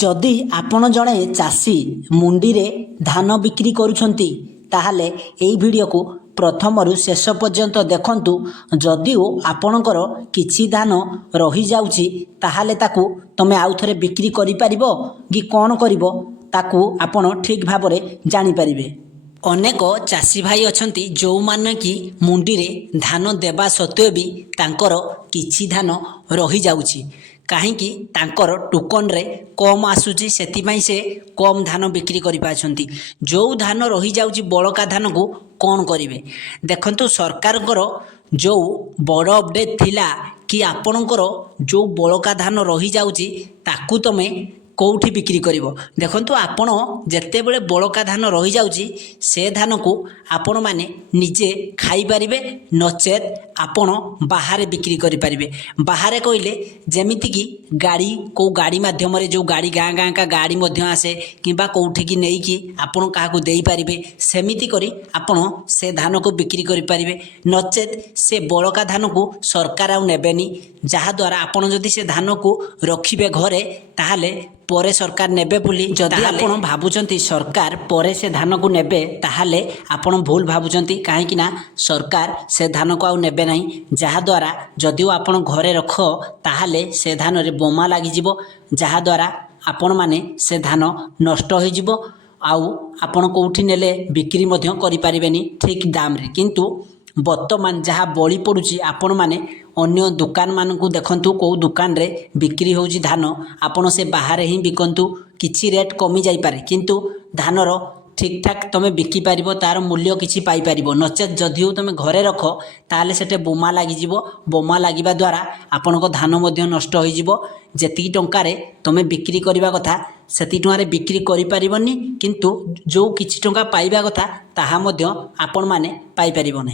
ଯଦି ଆପଣ ଜଣେ ଚାଷୀ ମୁଣ୍ଡିରେ ଧାନ ବିକ୍ରି କରୁଛନ୍ତି ତାହେଲେ ଏହି ଭିଡ଼ିଓକୁ ପ୍ରଥମରୁ ଶେଷ ପର୍ଯ୍ୟନ୍ତ ଦେଖନ୍ତୁ। ଯଦିଓ ଆପଣଙ୍କର କିଛି ଧାନ ରହିଯାଉଛି ତାହେଲେ ତାକୁ ତୁମେ ଆଉ ଥରେ ବିକ୍ରି କରିପାରିବ କି କ'ଣ କରିବ ତାକୁ ଆପଣ ଠିକ୍ ଭାବରେ ଜାଣିପାରିବେ। ଅନେକ ଚାଷୀ ଭାଇ ଅଛନ୍ତି ଯେଉଁମାନେ କି ମୁଣ୍ଡିରେ ଧାନ ଦେବା ସତ୍ତ୍ୱେ ବି ତାଙ୍କର କିଛି ଧାନ ରହିଯାଉଛି। କାହିଁକି? ତାଙ୍କର ଟୋକନରେ କମ୍ ଆସୁଛି, ସେଥିପାଇଁ ସେ କମ୍ ଧାନ ବିକ୍ରି କରିପାରୁଛନ୍ତି। ଯେଉଁ ଧାନ ରହିଯାଉଛି ବଳକା ଧାନକୁ କ'ଣ କରିବେ? ଦେଖନ୍ତୁ, ସରକାରଙ୍କର ଯେଉଁ ବଡ଼ ଅପଡ଼େଟ୍ ଥିଲା କି ଆପଣଙ୍କର ଯେଉଁ ବଳକା ଧାନ ରହିଯାଉଛି ତାକୁ ତୁମେ କେଉଁଠି ବିକ୍ରି କରିବ। ଦେଖନ୍ତୁ, ଆପଣ ଯେତେବେଳେ ବଳକା ଧାନ ରହିଯାଉଛି ସେ ଧାନକୁ ଆପଣମାନେ ନିଜେ ଖାଇପାରିବେ, ନଚେତ୍ ଆପଣ ବାହାରେ ବିକ୍ରି କରିପାରିବେ। ବାହାରେ କହିଲେ ଯେମିତିକି ଗାଡ଼ି, କେଉଁ ଗାଡ଼ି ମାଧ୍ୟମରେ, ଯେଉଁ ଗାଡ଼ି ଗାଁ ଗାଡ଼ି ମଧ୍ୟ ଆସେ କିମ୍ବା କେଉଁଠିକି ନେଇକି ଆପଣ କାହାକୁ ଦେଇପାରିବେ। ସେମିତି କରି ଆପଣ ସେ ଧାନକୁ ବିକ୍ରି କରିପାରିବେ। ନଚେତ୍ ସେ ବଳକା ଧାନକୁ ସରକାର ଆଉ ନେବେନି, ଯାହାଦ୍ୱାରା ଆପଣ ଯଦି ସେ ଧାନକୁ ରଖିବେ ଘରେ ତାହେଲେ ପରେ ସରକାର ନେବେ ବୋଲି ଯଦି ଆପଣ ଭାବୁଛନ୍ତି ସରକାର ପରେ ସେ ଧାନକୁ ନେବେ ତାହେଲେ ଆପଣ ଭୁଲ ଭାବୁଛନ୍ତି। କାହିଁକି ନା ସରକାର ସେ ଧାନକୁ ଆଉ ନେବେ ନାହିଁ। ଯାହାଦ୍ୱାରା ଯଦିଓ ଆପଣ ଘରେ ରଖ ତାହେଲେ ସେ ଧାନରେ ବୋମା ଲାଗିଯିବ, ଯାହାଦ୍ୱାରା ଆପଣମାନେ ସେ ଧାନ ନଷ୍ଟ ହୋଇଯିବ। ଆଉ ଆପଣ କେଉଁଠି ନେଲେ ବିକ୍ରି ମଧ୍ୟ କରିପାରିବେନି ଠିକ୍ ଦାମରେ। କିନ୍ତୁ ବର୍ତ୍ତମାନ ଯାହା ବଳି ପଡ଼ୁଛି, ଆପଣମାନେ ଅନ୍ୟ ଦୋକାନମାନଙ୍କୁ ଦେଖନ୍ତୁ, କେଉଁ ଦୋକାନରେ ବିକ୍ରି ହେଉଛି ଧାନ, ଆପଣ ସେ ବାହାରେ ହିଁ ବିକନ୍ତୁ। କିଛି ରେଟ୍ କମିଯାଇପାରେ କିନ୍ତୁ ଧାନର ଠିକ୍ଠାକ୍ ତୁମେ ବିକିପାରିବ, ତା'ର ମୂଲ୍ୟ କିଛି ପାଇପାରିବ। ନଚେତ୍ ଯଦିଓ ତୁମେ ଘରେ ରଖ ତାହେଲେ ସେଠି ବୋମା ଲାଗିଯିବ। ବୋମା ଲାଗିବା ଦ୍ୱାରା ଆପଣଙ୍କ ଧାନ ମଧ୍ୟ ନଷ୍ଟ ହୋଇଯିବ। ଯେତିକି ଟଙ୍କାରେ ତୁମେ ବିକ୍ରି କରିବା କଥା ସେତିକି ଟଙ୍କାରେ ବିକ୍ରି କରିପାରିବନି, କିନ୍ତୁ ଯେଉଁ କିଛି ଟଙ୍କା ପାଇବା କଥା ତାହା ମଧ୍ୟ ଆପଣମାନେ ପାଇପାରିବ ନାହିଁ।